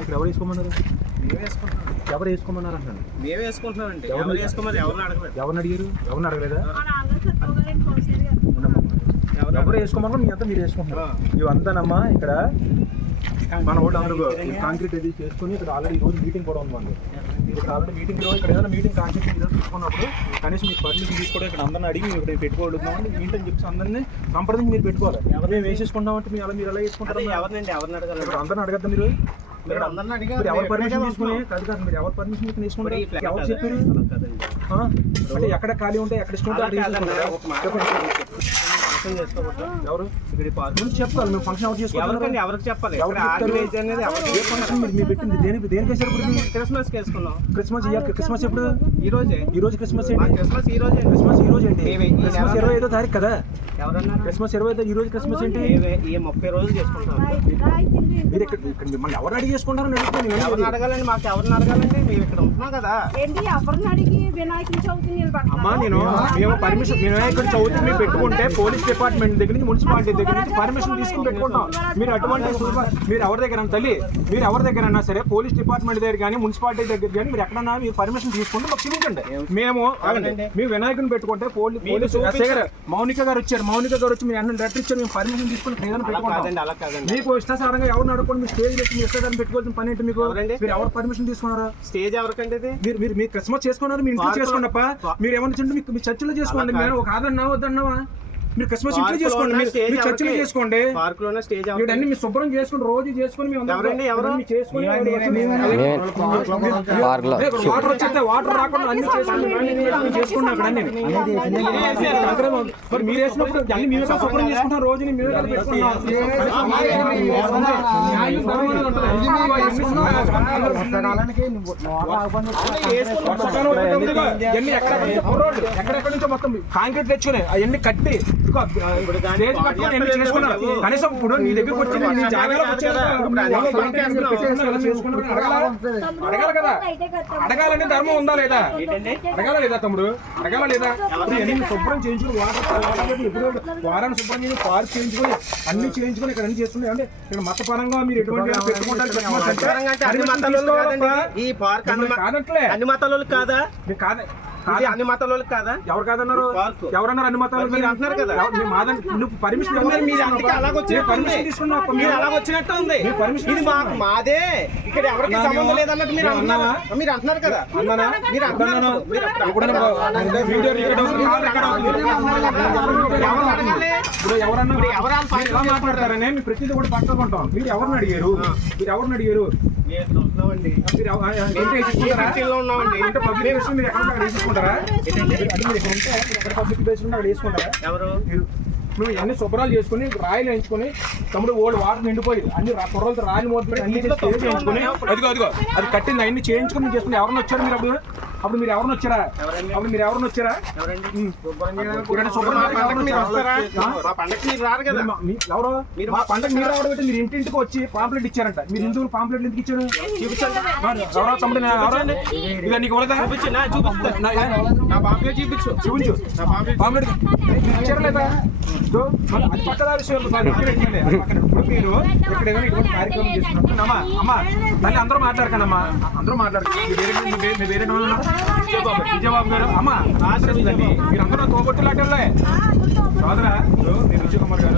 ఇక్కడ ఎవరు వేసుకోమన్నారు? ఎవరు వేసుకోమన్నారు అంటాను. మేమే వేసుకుంటున్నామండి. ఎవరు వేసుకోమని ఎవరిని అడగలేదు. ఎవరిని అడిగారు? ఎవరిని అడగలేదా? ఎవరు వేసుకోమన్నారు? మీ అంతా మీరు వేసుకుంటున్నారు. ఇవంతానమ్మా ఇక్కడ మన వాళ్ళు అందరూ కాంక్రీట్ అది చేసుకుని ఇక్కడ ఆల్రెడీ ఈరోజు మీటింగ్ కూడా ఉంది. ఇక్కడ ఆల్రెడీ మీటింగ్లో ఇక్కడ ఏదైనా మీటింగ్ కాంక్రీట్ తీసుకున్నప్పుడు కనీసం మీకు పర్మిషన్ తీసుకోవడం ఇక్కడ అందరిని అడిగి మేము ఇక్కడ పెట్టుకోగలుగుతామండి. ఏంటని చెప్పి అందరినీ సంప్రదించి మీరు పెట్టుకోవాలి. మేము వేసేసుకుంటామంటే మీరు ఎలా వేసుకుంటారు? ఎవరిని అడగాలి? ఇక్కడ అందరిని అడగద్దా మీరు? ఎవరు పర్మిషన్ తీసుకుని కాదు మీరు ఎవరు పర్మిషన్ తీసుకుంటారు? ఎవరు చెప్పారు? అంటే ఎక్కడ ఖాళీ ఉంటాయి ఎక్కడ ఇష్టం ఎవరు చెప్పాలి? మేము ఫంక్షన్ అవుట్ చేసుకోవాలి. ఎవరికి చెప్పాలి? మీరు పెట్టింది దేనికి వేసారు? క్రిస్మస్ వేసుకున్నాం. క్రిస్మస్ ఎప్పుడు? ఈ రోజు క్రిస్మస్ క్రిస్మస్ ఈ రోజు ఏంటి? క్రిస్మస్ 25వ తారీఖు కదా? ఎవరన్నా క్రిస్మస్ 25 ఈ రోజు క్రిస్మస్ ఏంటి? 30 రోజులు చేసుకుంటాం. మీరు ఇక్కడ మిమ్మల్ని ఎవరు అడిగి చేసుకుంటారు? ఎవరిని అడగాలండి? మాకు ఎవరిని అడగాలండి? మేము ఇక్కడ ఉంటున్నాం కదా. అమ్మా మేము పర్మిషన్ వినాయకుడి చవితి మేము పెట్టుకుంటే పోలీస్ డిపార్ట్మెంట్ దగ్గర నుంచి మున్సిపాలిటీ దగ్గర నుంచి పర్మిషన్ తీసుకుని పెట్టుకుంటాం. మీరు అటువంటి మీరు ఎవరి దగ్గర తల్లి మీరు ఎవరి దగ్గర అన్నా సరే పోలీస్ డిపార్ట్మెంట్ దగ్గర కానీ మున్సిపాలిటీ దగ్గర కానీ మీరు ఎక్కడన్నా మీరు పర్మిషన్ తీసుకుంటే మాకు చూపించండి. మేము వినాయకుడిని పెట్టుకుంటే పోలీసు మౌనిక గారు వచ్చారు. మౌనిక గారు వచ్చి మీరు అన్న లెటర్ ఇచ్చారు. మేము పర్మిషన్ తీసుకుని పెట్టుకుంటాం. మీకు ఇష్టాసారంగా ఎవరిని అడుగుకోండి మీరు స్టేజ్ చేసి మీరు ఇష్టాసారం పెట్టుకోవాల్సిన పని ఏంటి? మీకు మీరు ఎవరు పర్మిషన్ తీసుకున్నారా? స్టేజ్ ఎవరికంటే మీరు క్రిస్మస్ చేసుకున్నారు. మీరు ఇంట్లో చేసుకోండి అప్ప. మీరు ఏమన్నా మీకు మీ చర్చిలో చేసుకోండి. మేము ఒక ఆదరణ వద్దన్నావా? మీరు క్రిస్మస్ ఇంట్లో చేసుకోండి. మీరు చర్చిలో చేసుకోండి. అన్ని మీరు శుభ్రం చేసుకుని రోజు చేసుకుని వాటర్ వచ్చేస్తే వాటర్ రాకుండా అన్ని చేసుకుని అక్కడ అన్ని మరి మీరు వేసినప్పుడు అన్ని మేము శుభ్రం చేసుకుంటాం. రోజుని మేము ఎక్కడెక్కడ నుంచో మొత్తం కాంక్రీట్ తెచ్చుకుని అవన్నీ కట్టి కనీసం ఇప్పుడు నీ దగ్గరకు వచ్చి అడగాలి కదా? అడగాలని ధర్మం ఉందా లేదా? అడగాల లేదా తమ్ముడు? అడగాల లేదా? శుభ్రం చేయించుకుని వారాన్ని శుభ్రం చేసి పార్క్ చేయించుకుని అన్ని చేయించుకుని ఇక్కడ అన్ని చేసుకుని అంటే ఇక్కడ మతపరంగా మీరు ఎటువంటి పెట్టుకుంటారు? అన్ని మతాల కాదా? అన్ని మతాల కాదా? ఎవరు కాదన్నారు? ఎవరన్నారు అన్ని మతాలు? మీరు అంటున్నారు కదా నువ్వు పర్మిషన్ తీసుకున్నావు. మీరు అలా వచ్చినట్టు ఉంది. ఇది మాదే ఇక్కడ ఎవరికి సంబంధం లేదన్నట్టు మీరు అంటున్నారు కదా. మాట్లాడతారనే మీ ప్రతిదీ కూడా పట్టుకుంటాం. మీరు ఎవరిని అడిగారు? నువ్వు అన్ని శుభ్రాలు చేసుకుని రాయిలు వేయించుకుని తమ్ముడు ఓల్డ్ వాటర్ నిండిపోయింది అన్ని కుర్రలతో రాయిలు మోసుకుని అన్ని చేయించుకుని అదిగో అది కట్టింది అన్ని చేయించుకుని చేసుకుని ఎవరిని వచ్చారు మీరు? అప్పుడు మీరు ఎవరిని వచ్చారా? ఎవరు మా పండగ మీరు రావడం అంటే మీరు ఇంటింటికి వచ్చి పాంప్లెట్ ఇచ్చారంట. మీరు హిందువులు పాంప్లెట్లు ఎందుకు ఇచ్చారు? ఎవరో తమ్ముడు ఇక నీకు చూపించు పాంప్లెట్ ఇచ్చారా లేదా? అది పట్టదా విషయం. మీరు ఇక్కడ ఏదైనా ఇటువంటి కార్యక్రమం చేస్తున్నప్పుడు అమ్మా తల్లి అందరూ మాట్లాడకండి. అందరూ మాట్లాడకండి. వేరే విజయబాబు గారు అమ్మ ఆశ్రయించండి. మీరు అందరూ తోబొట్టులాటలే సోదరా. మీరు విజయకుమార్ గారు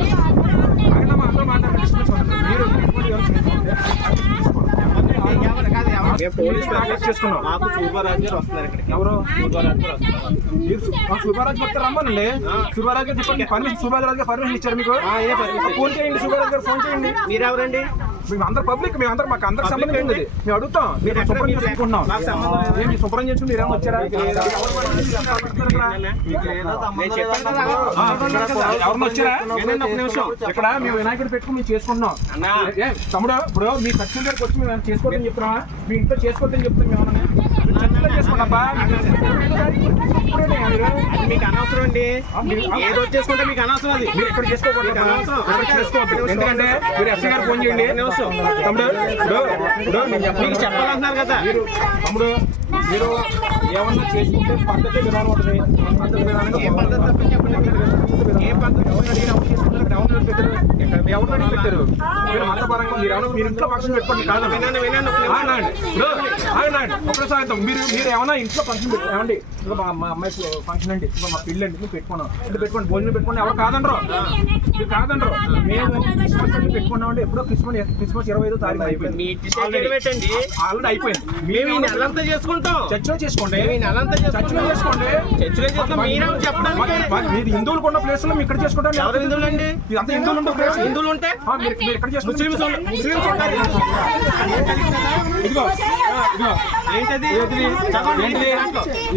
అందరూ మాట్లాడండి. శుభరాజ్ గారు రమ్మనండి. శుభరాజ్ గారు చెప్పండి. శుభరాజ్ గారు పర్మిషన్ ఇచ్చారు మీకు? ఫోన్ చేయండి. శుభరాజ్ గారు ఫోన్ చేయండి. మీరెవరండి? మేము అందరు పబ్లిక్. మేము అందరూ మాకు అందరికి సంబంధం ఉంది. మేము అడుగుతాం. మీరు శుభ్రం చేసుకుంటున్నాం. శుభ్రం చేసుకుని మీరేమో వచ్చారా? ఎవరిని వచ్చారా? ఇక్కడ మేము వినాయకుడు పెట్టుకుని మేము చేసుకుంటున్నాం. తమ్ముడు ఇప్పుడు మీ సచిన్ గారికి వచ్చి మేము చేసుకోవద్దని చెప్తున్నామా? మీ ఇంట్లో చేసుకోవద్దని చెప్తున్నాం. మేము చేసుకున్నాబ్బా. మీకు అనవసరం అండి. ఏ రోజు చేసుకుంటే మీకు అనవసరం. అది మీరు ఇక్కడ చేసుకోకూడదు. ఎందుకంటే మీరు ఎస్ఐ గారు ఫోన్ చేయండి. నిమిషం. తమ్ముడు నేను మీకు చెప్పాలంటున్నారు కదా. తమ్ముడు మీరు ఏమన్నా చేసుకుంటే పద్ధతి విధానం ఉంటుంది. పద్ధతి విధానంగా ఏ పద్ధతి తప్పని చెప్పండి. ఏ పద్ధతి ఎవరిని అడిగినా ఎవరు చేసుకుంటారు? ఎవరిని పెట్టారు? ఎవరిని అడిగి పెట్టారు? మీరు మతపరంగా మీరు ఇంట్లో ఫంక్షన్ పెట్టుకోండి కాదు. వినండి. ఒకటే సాయంత్రం మీరు ఏమైనా ఇంట్లో ఫంక్షన్ ఏమండి ఇక మా అమ్మాయి ఫంక్షన్ అండి, ఇక మా పిల్లి అండి, మీరు పెట్టుకున్నాం అంటే పెట్టుకోండి, భోజనం పెట్టుకోండి, ఎవరు కాదనరు, మీరు కాదనరు. మేము క్రిస్మస్ అంటే పెట్టుకున్నామండి. ఎప్పుడో క్రిస్మస్ 25వ తారీఖు అయిపోయింది. మీ ఇంటి సైడ్ పెట్టండి. ఆల్రెడీ అయిపోయింది. మేము ఈ నెలంతా చేసుకుంటాం. చర్చలో చేసుకోండి, ఈ నెలంతా చర్చలో చేసుకోండి. చర్చలో చేసుకుంటాం. మీరే చెప్పడానికి మీరు హిందువులు ఉన్న ప్లేస్ లో ఇక్కడ చేసుకుంటారు. ఎవరు హిందువులు అండి? ఇదంతా హిందువులు ఉండే ప్లేస్. హిందువులు ఉంటే మీరు ఇక్కడ చేసుకుంటారు. ముస్లిమ్స్ ఉంటారు. ఇదిగో ఏంటది?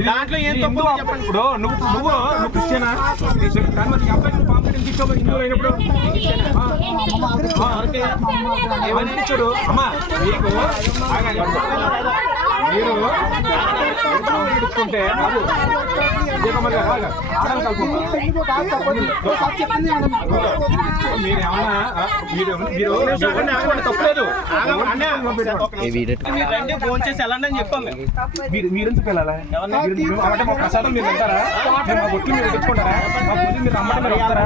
దాంట్లో ఏం తప్పు చెప్పండి. ఇప్పుడు నువ్వు క్రిస్టియనా? కానీ మరి ఈ అబ్బాయికి కాంపిటెన్స్ ఇచ్చావు హిందువులు అయినప్పుడు ఏమని ఇచ్చాడు? అమ్మా మీకు మీరు ఎడుచుకుంటే మరి ఆడలు కలుపుకుంటారు. మీరు ఏమన్నా మీరు తప్పలేదు. రండి ఫోన్ చేసి వెళ్ళండి అని చెప్పాం. మీరు ఎందుకు వెళ్ళాలా? అంటే మా ప్రసాదం మీరు వెళ్తారా? మా బొట్లు మీరు తెచ్చుకుంటారా? మా పూజలు మీరు రమ్మంటే మీరు వస్తారా?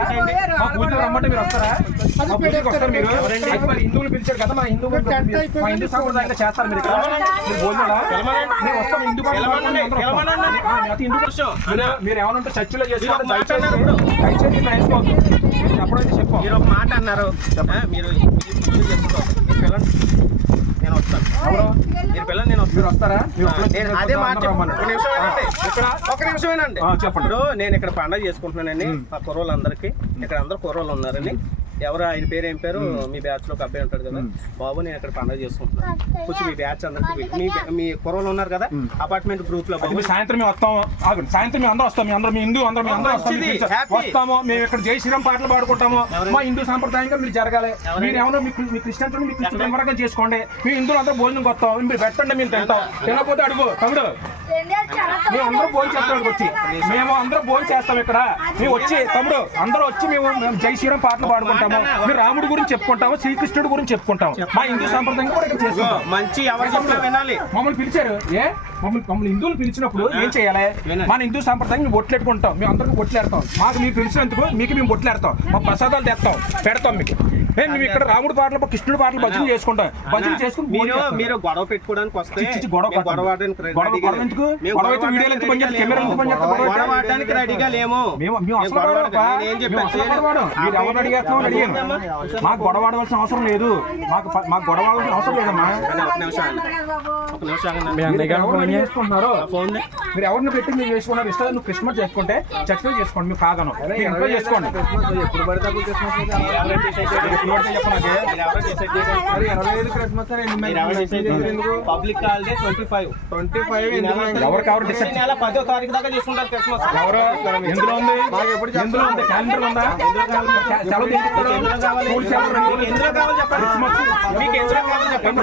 మా పూజలు రమ్మంటే మీరు వస్తారా? మా పూజకి వస్తారు మీరు. అయితే మరి హిందువులు పిలిచారు కదా, మా హిందూ సాంప్రదాయంగా చేస్తారు మీరు ఇక్కడ. మీరు భోజనాలా? మేము వస్తాం. హిందూ మీరు ఏమైనా ఉంటే చర్చిలో చేస్తారు. దయచేసి ఎప్పుడైతే చెప్పాం. మీరు ఒక మాట అన్నారు. మీరు నేను వస్తాను. మీరు పిల్లలు నేను మీరు వస్తారా? అదే మాట ఒక నిమిషమేనండి. చెప్పండి. ఇప్పుడు నేను ఇక్కడ పండుగ చేసుకుంటున్నానండి. ఆ కుర్రోళ్ళు అందరికి ఇక్కడ అందరు కుర్రోళ్ళు ఉన్నారండి. ఎవరు ఆయన పేరు ఏం పేరు? మీ బ్యాచ్ లో ఒక అబ్బాయి ఉంటాడు కదా బాబు, నేను ఇక్కడ పండుగ చేసుకుంటున్నాను. కొంచెం మీ బ్యాచ్ అందరికి మీ కుర్రోళ్ళు ఉన్నారు కదా అపార్ట్మెంట్ గ్రూప్ లో బాబు. సాయంత్రం మేము వస్తాము. సాయంత్రం మేము అందరూ వస్తాం. మీ అందరూ మీ హిందూ అందరూ వస్తాము. మేము ఇక్కడ జై శ్రీరామ్ పాటలు పాడుకుంటాము. మా హిందూ సాంప్రదాయంగా మీరు జరగాలి. మీరు ఏమన్నా మీ క్రిస్టియన్స్ మీ క్రిస్టియన్ వరకు చేసుకోండి. మీ హిందువులు అందరూ భోజనం వస్తాం. మీరు పెట్టండి, మీరు తింటాం. తినకపోతే అడుగు తమ్ముడు. మేము అందరూ భోజనం చేస్తాం. వచ్చి మేము అందరూ భోజనం చేస్తాం. ఇక్కడ మేము వచ్చి తమ్ముడు అందరూ వచ్చి మేము జై శ్రీరామ్ పాటలు పాడుకుంటాము. మీరు రాముడి గురించి చెప్పుకుంటాము, శ్రీకృష్ణుడి గురించి చెప్పుకుంటాం. మా హిందూ సాంప్రదాయం కూడా ఇక్కడ చేసుకుంటాం. మంచి ఎవరు చెప్పినా వినాలి. మమ్మల్ని పిలిచారు. మమ్మల్ని హిందువులు పిలిచినప్పుడు ఏం చేయాలి? మన హిందూ సాంప్రదాయం మేము బొట్లెట్టుకుంటాం. మేము అందరికీ బొట్లేడతాం. మాకు మీరు పిలిచినందుకు మీకు మేము బొట్లేడతాం. మా ప్రసాదాలు తెస్తాం, పెడతాం మీకు. మేము ఇక్కడ రాముడి పాటలు కృష్ణుడి పాటలు భజన చేసుకుంటాం. భజన చేసుకుని మీరు గొడవ పెట్టుకోవడానికి వస్తే గొడవ ఆడడానికి రెడీగా లేము. మాకు గొడవ ఆడవలసిన అవసరం లేదు. మాకు గొడవ ఆడవలసిన అవసరం లేదమ్మా. చేసుకుంటున్నారు మీరు ఎవరిని పెట్టి మీరు చేసుకున్నారు. ఇష్టం నువ్వు క్రిస్మస్ చేసుకుంటే చర్చలో చేసుకోండి. మీరు కాదను ఇంట్లో చేసుకోండి. ఎప్పుడు పడితే పబ్లిక్ హాలిడే 25 ఎవరు కావాలి? 10వ తారీఖు దాకా చేసుకుంటారు క్రిస్మస్. ఎవరు ఎందులో ఉంది? ఎందులో ఉంది? క్యాలెండర్ ఉందా? సెలవు స్కూల్ సెలవు ఎందులో కావాలి చెప్పండి. మీకు ఎందులో కావాలి చెప్పండి.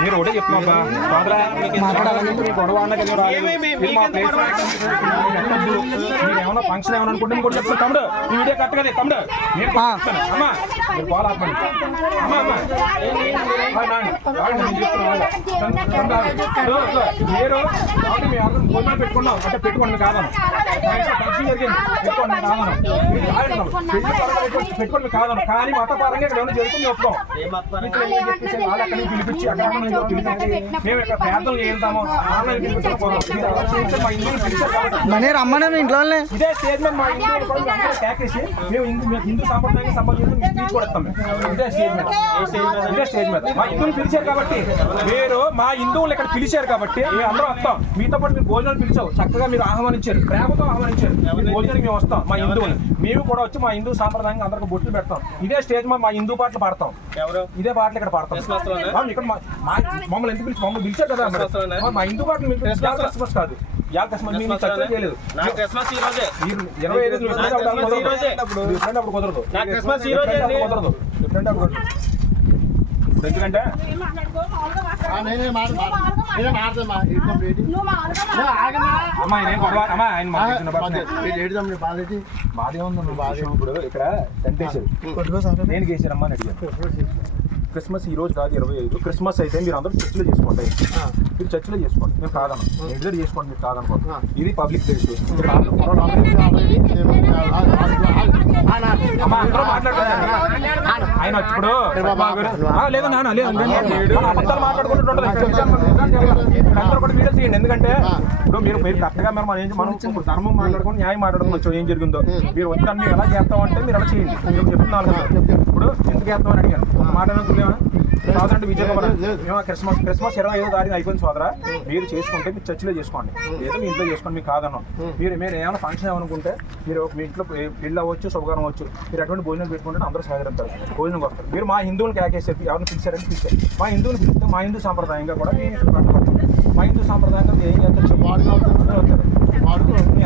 మీరు ఒకటే చెప్తున్నా గొడవ ఏమన్నా ఫంక్షన్ ఏమన్నా అనుకుంటే కూడా చెప్తాను. తమ్ముడు ఈ వీడియో కరెక్ట్ కదా తమ్ముడు? నేను అమ్మా మీరు బాగా ఆపండి. అమ్మా అమ్మా మీరు మీ అందరం భోజనాలు పెట్టుకున్నాం అంటే పెట్టుకోండి కాదను. ఫంక్షన్ జరిగింది పెట్టుకోండి కాదను. పెట్టుకోండి కాదను. కానీ మతపరంగా ఇక్కడ ఏమైనా జరుగుతుంది చెప్తాం. వాళ్ళు అక్కడ పిలిపించి అక్కడ మేము ఇక్కడ ప్రార్థనలు చేద్దాము. ఆన్లైన్ మా హిందువులు పిలిచారు రమ్మనే మీ ఇంట్లో ఇదే స్టేట్మెంట్. మా హిందువులు కూడా అందరూ ప్యాకేసి మేము హిందూ సాంప్రదాయానికి సంబంధించి స్పీచ్ కూడా ఇస్తాం. ఇదే స్టేట్మెంట్. మా హిందువులు పిలిచారు కాబట్టి మీరు మా హిందువులు ఇక్కడ పిలిచారు కాబట్టి మేము అందరూ వస్తాం. మీతో పాటు మీరు భోజనాలు పిలిచావు, చక్కగా మీరు ఆహ్వానించారు, ప్రేమతో ఆహ్వానించారు. భోజనానికి మేము వస్తాం. మా హిందువులు మేము కూడా వచ్చి మా హిందూ సాంప్రదాయంగా అందరికి బొట్లు పెడతాం. ఇదే స్టేజ్ మా హిందూ పాటలు పాడతాం. ఇదే పాటలు ఇక్కడ పాడతాం. ఇక్కడ మమ్మల్ని ఎందుకు పిలిచి మమ్మల్ని పిలిచారు కదా మా హిందూ పాటలు మీకు క్రిస్మస్ కాదు. చేయలేదు 25 కుదరదు. ఎందుకంటే అమ్మా ఆయన అమ్మా ఆయన బాధే ఉంది ఇప్పుడు ఇక్కడ టెంటేసారు నేను గేసారమ్మా అని అడిగాను. క్రిస్మస్ ఈ రోజు కాదు 25 క్రిస్మస్ అయితే మీరు అందరూ చర్చిలో చేసుకోండి, మీరు చర్చిలో చేసుకోండి, మేము కాదన్నాం ఎగ్జర్ చేసుకోండి, మీరు కాదనుకోండి. ఇది పబ్లిక్ ప్లేస్. ఆయన ఇప్పుడు లేదు నాన్న లేదు అబద్ధాలు మాట్లాడుకుంటుంటారు. అందరూ కూడా వీడియో తీయండి. ఎందుకంటే ఇప్పుడు మీరు కరెక్ట్గా మనం ధర్మం మాట్లాడుకుని న్యాయం మాట్లాడుకోవచ్చు. ఏం జరిగిందో మీరు వచ్చాను మీరు ఎలా చేస్తామంటే మీరు ఎలా చేయండి. నేను చెప్తున్నాను ఇప్పుడు ఎందుకు చేస్తామని అడిగాను. మాట్లాడుతున్నాను కాదంటే విజయకుమార్ మేము క్రిస్మస్ 25వ తారీఖు అయిపోయింది సోదరా, మీరు చేసుకుంటే మీరు చర్చిలో చేసుకోండి, లేదా మీ ఇంట్లో చేసుకోండి, మీకు కాదన్నాం. మీరు ఏమైనా ఫంక్షన్ ఏమనుకుంటే మీరు మీ ఇంట్లో పెళ్ళి అవ్వచ్చు, శుభకారం అవ్వచ్చు, మీరు అటువంటి భోజనం పెట్టుకుంటే అందరూ సహకరిస్తారు, భోజనం వస్తారు. మీరు మా హిందువులు కేకేసారు, ఎవరిని పిలిచారని పిలిచారు. మా హిందువులు పిలిస్తే మా హిందూ సాంప్రదాయంగా కూడా మా హిందూ సాంప్రదాయంగా ఏం చేస్తారు వాడుతారు.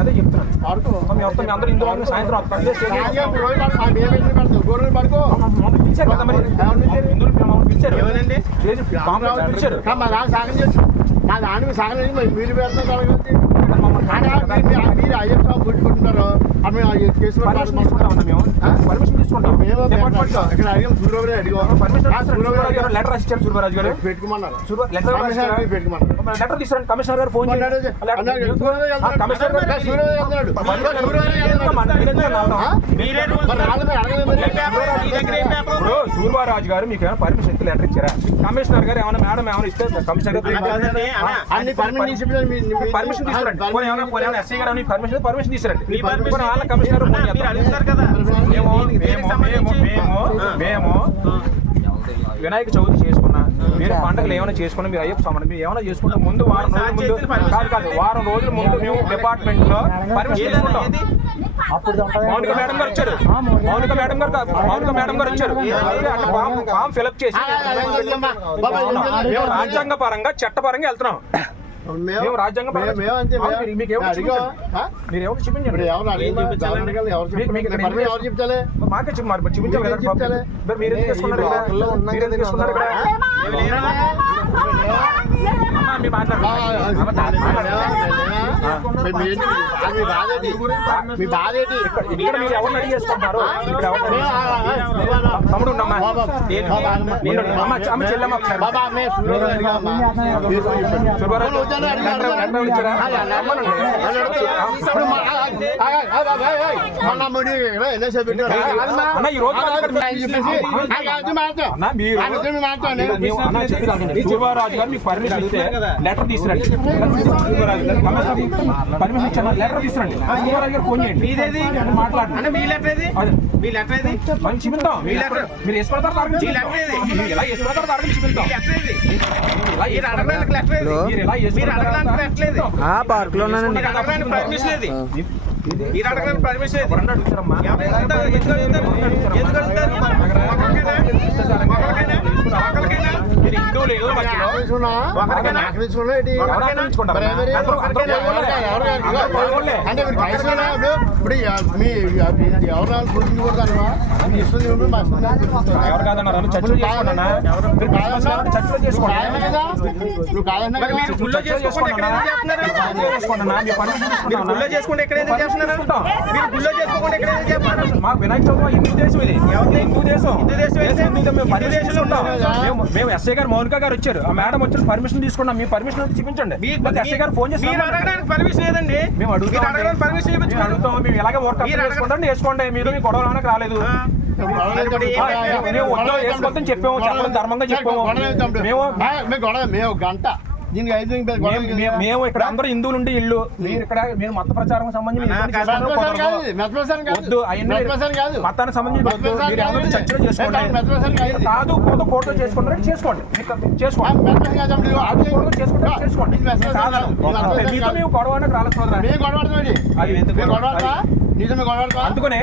అదే చెప్తున్నాను. మీ వస్తాం మీ అందరూ హిందూ వాళ్ళు సాయంత్రం వస్తాం పిలిచారు మా దానికి సాగలేదు మీరు పెడతారు మీరు అయ్యప్ప గుట్టుకుంటున్నారు. పర్మిషన్ తీసుకుంటాం. ఇక్కడ అడిగాం సూర్యబాబు అడిగాం లెటర్ రాసిచ్చారు సూర్యరాజు గారు పెట్టుకోమన్నారు. లెటర్ తీసుకురండి. కమిషనర్ గారు ఫోన్ చేశారు. సూర్యరాజు గారు మీకు ఏమైనా పర్మిషన్ ఇస్తే లెటర్ ఇచ్చారా? కమిషనర్ గారు ఏమైనా మేడం ఏమైనా ఇస్తే కమిషనర్ గారు పర్మిషన్ తీసుకురండి. ఎస్ఐ గారు పర్మిషన్ తీసుకురండి. వాళ్ళ కమిషనర్ మేము వినాయక చవితి చేసుకున్నా, మీరు పండుగలు ఏమైనా చేసుకున్నా, మీరు అయ్యప్ప స్వామి మీరు ఏమైనా చేసుకుంటే ముందు వారం రోజుల ముందు మేము డిపార్ట్మెంట్ లో పర్మిషన్ తీసుకుంటాం. మౌనిక మేడం గారు వచ్చారు. ఫామ్ ఫిలప్ చేసి మేము రాజ్యాంగ పరంగా చట్టపరంగా వెళ్తున్నాం. మేము రాజ్యాంగ మీకు ఎవరు చూపించండి. మాకే చూపించాలి. మీరు ఎందుకు చేసుకున్నారు మీ బాధ ఏంటి? ఇక్కడ మీరు ఎవరిని అడిగి చేసుకుంటారు? తమ్ముడు సూర్యరాజు గారు మీకు పర్మిషన్ ఇస్తే లెటర్ తీసుకురండి. పర్మిషన్ ఇచ్చాను లెటర్ తీసుకురండి. సూర్యరాజు గారు ఫోన్ చేయండి, మాట్లాడండి. చూపిద్దాం. మీరు వేసుకుంటారు ఎలా వేసుకుంటారు పార్క్ లో అంటే ఇప్పుడు ఎవరు గుర్తించకూడదు మా వినాయక చవితి హిందూ దేశం, ఇది హిందూ దేశం. మేము ఎస్ఐ గారు మౌనిక గారు వచ్చారు, ఆ మేడం వచ్చారు, పర్మిషన్ తీసుకున్నాం. మీ పర్మిషన్ చూపించండి. ఎస్ఐ గారు ఫోన్ చేసి పర్మిషన్ లేదండి. మేము అడుగుతాం. మేము ఎలాగే వర్క్ చేసుకుంటాం వేసుకోండి. మీరు మీ గొడవలకు రాలేదు. వేసుకోవద్దని చెప్పాము, చెప్పడం ధర్మంగా చెప్పాము. మేము గంట మేము ఇక్కడ అందరూ హిందువులు ఉండి ఇల్లు మీరు ఇక్కడ మీరు మత ప్రచారం సంబంధించి మతానికి సంబంధించి చర్చలు చేసుకోండి. కాదు కోర్టులో చేసుకుంటారు చేసుకోండి. మీతో మేము గొడవడానికి అందుకనే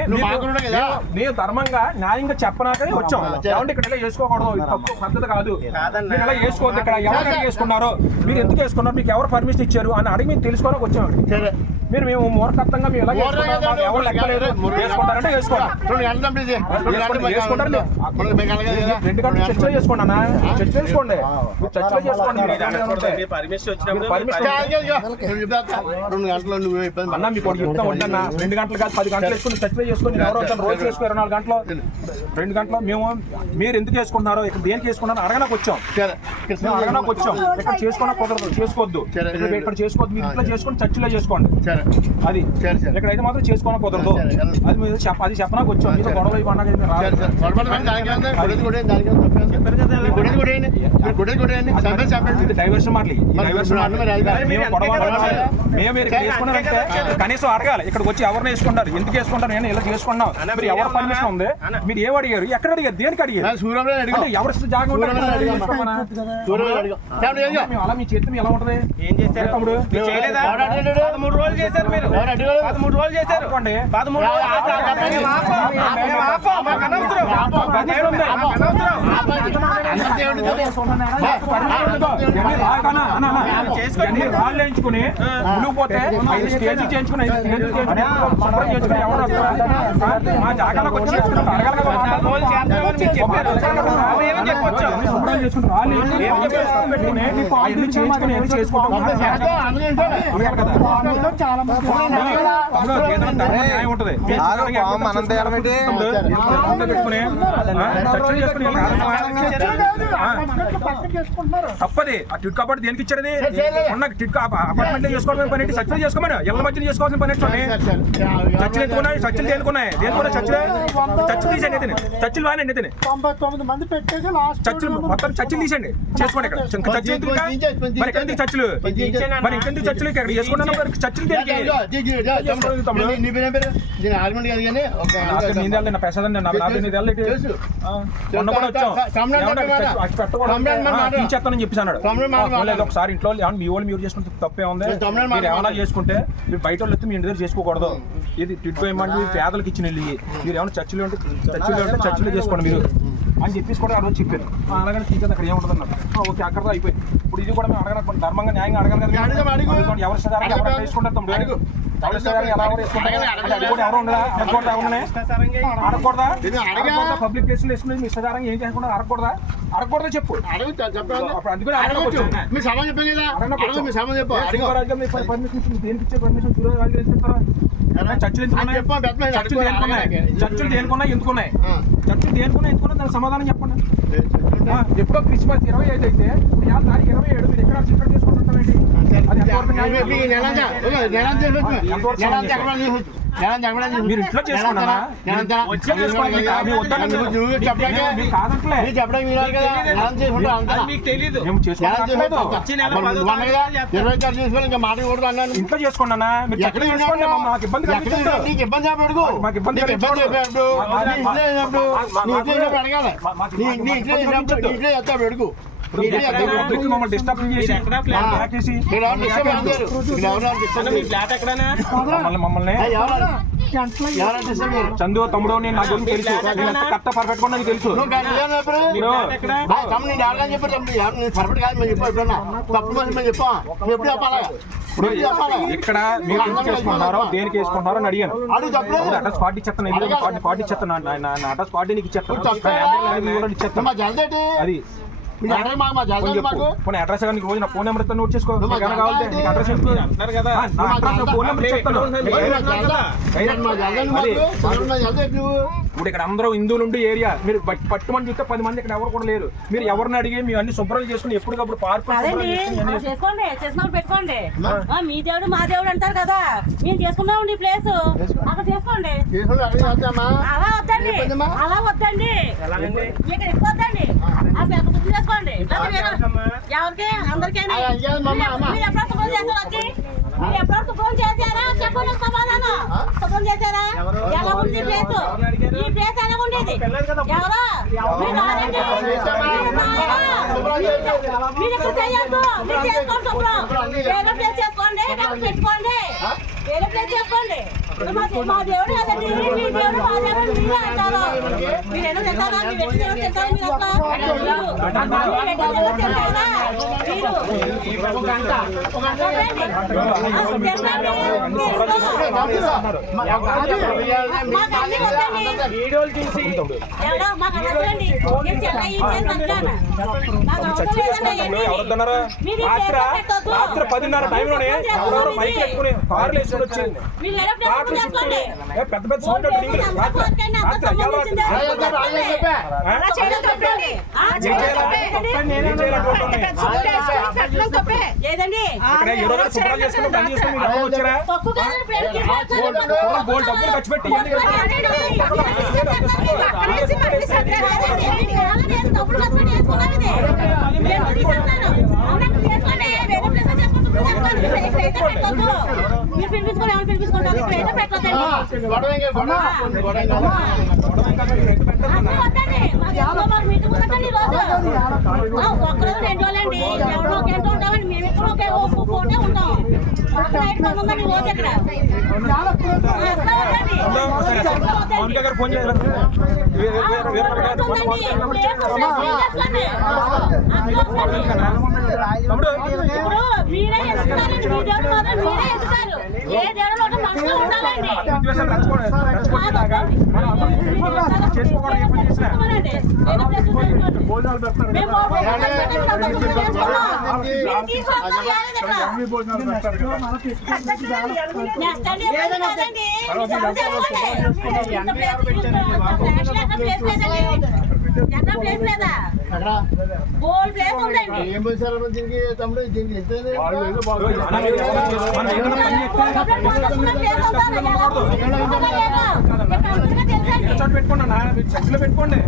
నేను ధర్మంగా న్యాయంగా చెప్పనాకనే వచ్చాం. ఏమంటే ఇక్కడ ఇలా చేసుకోకూడదు, తప్పు పద్ధతి కాదు, మీరు ఇలా చేసుకోవద్దు. ఇక్కడ ఎవరు చేసుకున్నారో మీరు ఎందుకు వేసుకున్నారు, మీకు ఎవరు పర్మిషన్ ఇచ్చారు అని అడిగి మీరు తెలుసుకోవడానికి వచ్చామండి. మేము మూర్ఖత్వంగా మేము ఎలా చేసుకుంటాం? ఎవరు లెక్కలేదు వేసుకుంటారంటే వేసుకోండి. 2 గంటలు పంపిణీ చేయి. 2 గంటలు వేసుకుంటారు. మీకు అలాగే 2 గంటలు చర్చలో చేసుకోండి అన్న, చర్చలో చేసుకోండి, మీరు చర్చలో చేసుకోండి. పర్మిషన్ వచ్చినప్పుడు పర్మిషన్ 2 గంటలు నువ్వు ఇబ్బంది అన్న మీకు ఒకటి చెప్తాం వద్దన్న, 2 గంటలు కాదు 10 గంటలు వేసుకుని చర్చలో చేసుకుని ఎవరో రోజు చేసుకో 24 గంటలు 2 గంటలు. మేము మీరు ఎందుకు చేసుకుంటున్నారో ఇక్కడ దేనికి చేసుకున్నారో అడగడానికి వచ్చాం, మేము అడగడానికి వచ్చాం. ఇక్కడ చేసుకోవడం కుదరదు, చేసుకోవద్దు, ఇక్కడ చేసుకోవద్దు. మీరు ఇంట్లో చేసుకుని చర్చిలో చేసుకోండి. అది ఇక్కడైతే మాత్రం చేసుకోవడం కుదరదు. అది మీరు అది చెప్పడానికి వచ్చాం. మీతో గొడవలు పండుగ డైవర్షన్ మాటలు మేము మీరు చేసుకున్నారంటే కనీసం అడగాలి. ఇక్కడికి వచ్చి ఎవరిని వేసుకుంటారు, ఎందుకు వేసుకుంటారు, నేను ఇలా చేసుకున్నాం, మీరు ఎవరు పర్మిషన్ ఉంది, మీరు ఏం అడిగారు, ఎక్కడ అడిగారు, దేనికి అడిగారు, ఎవరి జాగా ఉంటారు అలా మీ చేతి ఎలా ఉంటది? ఏం చేశారు తమ్ముడు? 13 రోజులు చేశారు మీరు, 13 రోజులు చేశారు, 13 రోజులు రాళ్ళు వేయించుకుని మునిగిపోతే 5 స్టేజీలు చేయించుకుని 5 స్టేజీలు చేయించుకుని శుభ్రం చేసుకుని ఎవరు మా జాగాలోకి వచ్చి అడగాలి కదా. శుభ్రం చేసుకుని రాళ్ళు పెట్టుకుని అవన్నీ చేయించుకుని ఏమి చేసుకుంటాం న్యాయం ఉంటుంది. పెట్టుకుని తప్పది. ఆ టిట్ కాబట్టి దేనికి ఇచ్చారది? ఉన్న టిట్ అపార్ట్మెంట్ లో చేసుకోవాల్సిన పని చర్చలు చేసుకోమని ఇళ్ళ మధ్యలో చేసుకోవాల్సిన పని చర్చలు ఎందుకున్నాయి? చర్చలు దేనికున్నాయి? దేనికున్నాయి చర్చలు? చర్చలు తీసేయండి, చర్చలు వానండి, 99 మంది పెట్టేది లాస్ట్ చర్చలు మొత్తం చర్చలు తీసేయండి, చేసుకోండి. ఇక్కడ చర్చలు ఎందుకు? మరి ఎక్కడి చర్చలు? మరి ఇంకెందుకు చర్చలు? ఇక్కడ చేసుకున్నాను చర్చలు దేనికి? నా పెసదండి నా తీసేస్తానని చెప్పేసి అన్నాడు. ఒకసారి ఇంట్లో మీ వాళ్ళు మీరు చేసుకుంటే తప్పే ఉంది. మీరు ఏమైనా చేసుకుంటే మీరు బయట వాళ్ళు మీ ఇంటి దగ్గర చేసుకోకూడదు. ఇది టిట్ ఇవ్వమంటే పేదలకు ఇచ్చిన ఇల్లు. మీరు ఏమైనా చర్చలు ఉంటే చర్చలు చేసుకోండి మీరు అని చెప్పేసి కూడా ఆ రోజు చెప్పారు. అలాగని తీసేది అక్కడ ఏముంటుంది అన్నారు. ఓకే అక్కడతో అయిపోయింది. ఇప్పుడు ఇది కూడా మేము అడగడానికి ధర్మంగా న్యాయంగా అడగాలి కదా. ఎవరి సదారంగా ఎవరైనా వేసుకుంటారు తమ్ముడు, ఎవరి సదారంగా ఎలా వేసుకుంటారు? అది కూడా ఎవరు ఉండదా? అడగకూడదా? ఎవరున్నాయి అడగకూడదా? పబ్లిక్ ప్లేస్ లో వేసుకునేది మీ సదారంగా ఏం చేసుకుంటారు? అడగకూడదా? అడగకూడదా చెప్పు. దేనికి ఇచ్చే పర్మిషన్ చర్చలు ఎందుకున్నాయి? చర్చలు దేనికున్నాయి? చర్చలు దేనికున్నాయి? ఎందుకున్నాయి? చర్చలు దేనికున్నాయి? ఎందుకున్నాయి? దానికి సమాధానం చెప్పండి. ఎప్పుడో క్రిస్మస్ 25 అయితే 27 మీరు ఎక్కడ చేసుకుంటారండి? మీరు ఇంట్లో చేసుకున్నారా? ఇంట్లో చేసుకున్నానా? మీరు ఎక్కడ చేసుకోండి, మాకు ఇబ్బంది మాకు ఇబ్బంది అడుగు. మమ్మల్ని డిస్టర్బ్ చేసి మమ్మల్ని చందు తమ్ముడు నేను నాకు తెలుసు, కరెక్ట్ పర్ఫెక్ట్ గా నాకు తెలుసు. ఇక్కడ మీరు ఎందుకు చేసుకుంటున్నారో దేనికి వేసుకుంటున్నారో అని అడిగాను. అడ్రస్ పార్టీ ఇచ్చేస్తాను, పార్టీ ఇచ్చేస్తాను, అడ్రస్ పార్టీ నీకు ఇచ్చేస్తాను. అది అడ్రస్ రోజు నా ఫోన్ నెంబర్ ఇస్తాను, నోట్ చేసుకో. కావాలంటే అడ్రస్ ఫోన్ నెంబర్ ఇచ్చేస్తాను. ఇప్పుడు ఇక్కడ అందరూ హిందువులు ఉండే ఏరియా, మీరు పట్టుమని చూస్తే 10 మంది ఇక్కడ ఎవరు కూడా లేరు. మీరు ఎవరిని అడిగి మీ అన్ని శుభ్రం చేసుకుని ఎప్పటికప్పుడు పార్కు పెట్టుకోండి. మీ దేవుడు మా దేవుడు అంటారు కదా, మేము చేసుకున్నామండి ఈ ప్లేస్ అక్కడ చేసుకోండి. అలా వద్దండి, అలా వద్దండి, ఇక్కడ ఎక్కువ వద్దండి, గుర్తు చేసుకోండి. ఎవరికి అందరికైనా మీరు ఎప్పుడు శుభ్రం చేస్తారు? వచ్చి మీరు ఎప్పుడు శుభ్రం చేశారా? చెప్పండి సమాధానం. శుభ్రం చేశారా? ఎలా ఉంది ప్లేస్? ఈ ప్లేస్ ఎలా ఉండేది? ఎవరో మీరు ఇక్కడ చేయొద్దు, మీరు చేసుకోండి శుభ్రం, వేరే ప్లేస్ చేసుకోండి. చేసుకోండి పెట్టుకోండి వేరే ప్లేస్ చేసుకోండి మా దేవుడు కదండి మీ దేవుడు మా దేవుడు మీరే అంటారు మీరేమో తింటారా మీ వెంట దేవుడు తింటారా రాత్రి 10:30 టైంలోనే ఎవరెవరో మైక్ పెట్టుకుని కార్లు వేసుకొని వచ్చి పాటలు చుట్టూ పెద్ద పెద్ద సౌండ్ డబ్బులు ఖర్చు పెట్టి మీరు పిలిపించుకోండి ఎవరు పిలిపించుకుంటారు ఇక్కడ పెట్టండి మీటింగ్ ఉందండి రోజు ఒక్కరోజు 2 రోజులండి ఎవరో ఒక గంట ఉంటామండి మేము ఎప్పుడు ఒకే పూటే ఉంటాం ఉందండి రోజు ఇక్కడ ఫోన్ చేయాలి ఇప్పుడు మీరే ఎత్తుతారండి మీ దేవుడు మాత్రం మీరే ఎత్తుతారు ఏ దేవుడు మనసులో ఉండాలండి ఎక్కడ ప్లేస్ లేదా గోల్డ్ ప్లేస్ ఉందండి ఏం పోసారు దీనికి తమ్ముడు దీనికి ఎంత పెట్టుకున్నా చర్చలో పెట్టుకోండి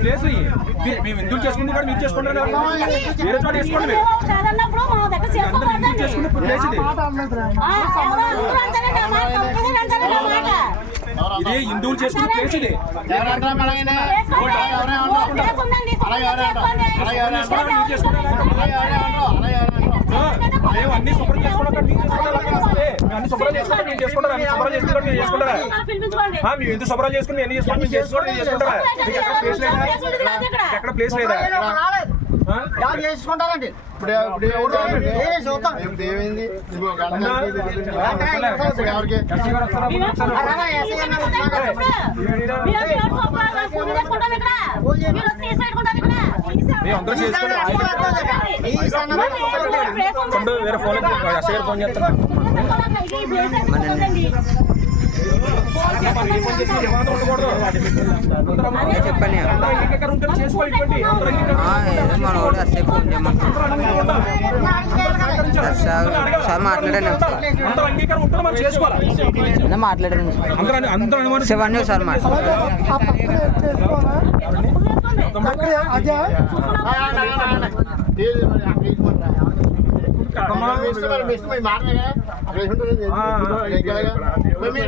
ప్లేస్ మేము ఎందుకు చేసుకుంటే కూడా మీరు చేసుకుంటారు వేరే చోట చేసుకోండి చేసుకుంటే ప్లేస్ ఇది హిందువులు చేసుకునే ప్లేస్ ఇది మేము అన్ని శుభ్రం చేసుకుంటాం అన్ని శుభ్రం చేసుకుంటాం మీరు చేసుకుంటారా అన్ని శుభ్రం చేసుకుంటాం మీరు చేసుకుంటారా మేము ఎందుకు శుభ్రం చేసుకుని ఎన్ని చేసుకుంటాం మీరు చేసుకోండి మీరు చేసుకుంటారా ఎక్కడ ప్లేస్ లేదా చేసుకుంటారండి ఇప్పుడు ఏమైంది అందరూ చేసుకోండి వేరే ఫోన్ అసలు ఫోన్ చేస్తున్నా చెప్పండి సార్ మాట్లాడండి మాట్లాడండి శివాన్ని సార్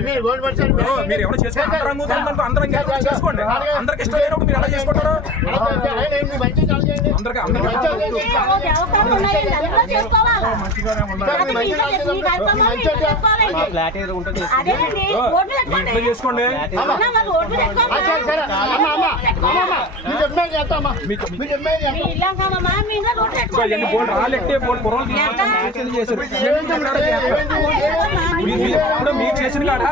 మీరు ఎవరు చేసుకోండి చేసుకోండి అందరికి ఇష్టం లేనప్పుడు మీరు ఎలా చేసుకుంటారు ఇంట్లో చేసుకోండి రాలెట్టే చేశారు మీరు చేసిన కాడ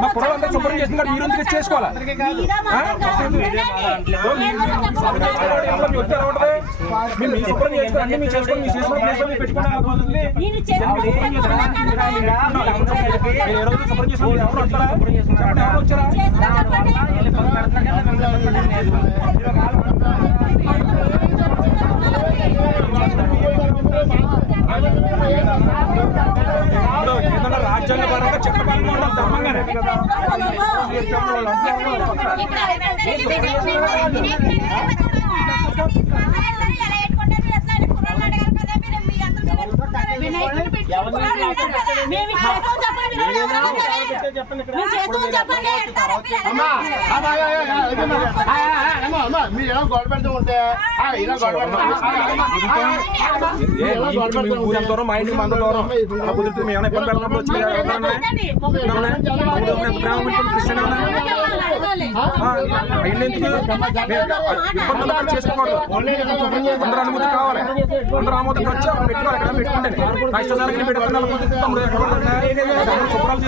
మా పొలం అంతా శుభ్రం చేసిన కాడ మీరు ఎందుకు చేసుకోవాలా మీరు శుభ్రం చేసుకోండి మీరు చేసుకోండి మీరు చేసుకున్న ప్లేస్ మీరు పెట్టుకుని ఏ రోజు శుభ్రం చేసుకుని ఎవరు వస్తారా ఎవరు వచ్చారా ఏదన్నా రాజ్యాంగపరంగా చట్టపరంగా ఉండాలి ధర్మంగానే చెప్పండి ఇక్కడ. మీరు చేస్తామని చెప్పండి. అమ్మా అమ్మా అమ్మా మీరు ఎలా గొడవ పెడుతూ ఉంటే ఇలా గొడవ ఊరంత దూరం మా ఇంటికి మంద దూరం కుదిరితే మేము ఏమైనా ఇబ్బంది పెడతాం వచ్చి ఇబ్బంది చేసుకోకూడదు. అందరూ అనుమతి కావాలి. అందరూ ఆమోదం వచ్చి పెట్టుకోవాలి. ఎక్కడ పెట్టుకుంటే నా ఇష్టం పెట్టుకున్నాను. శుభ్రాలు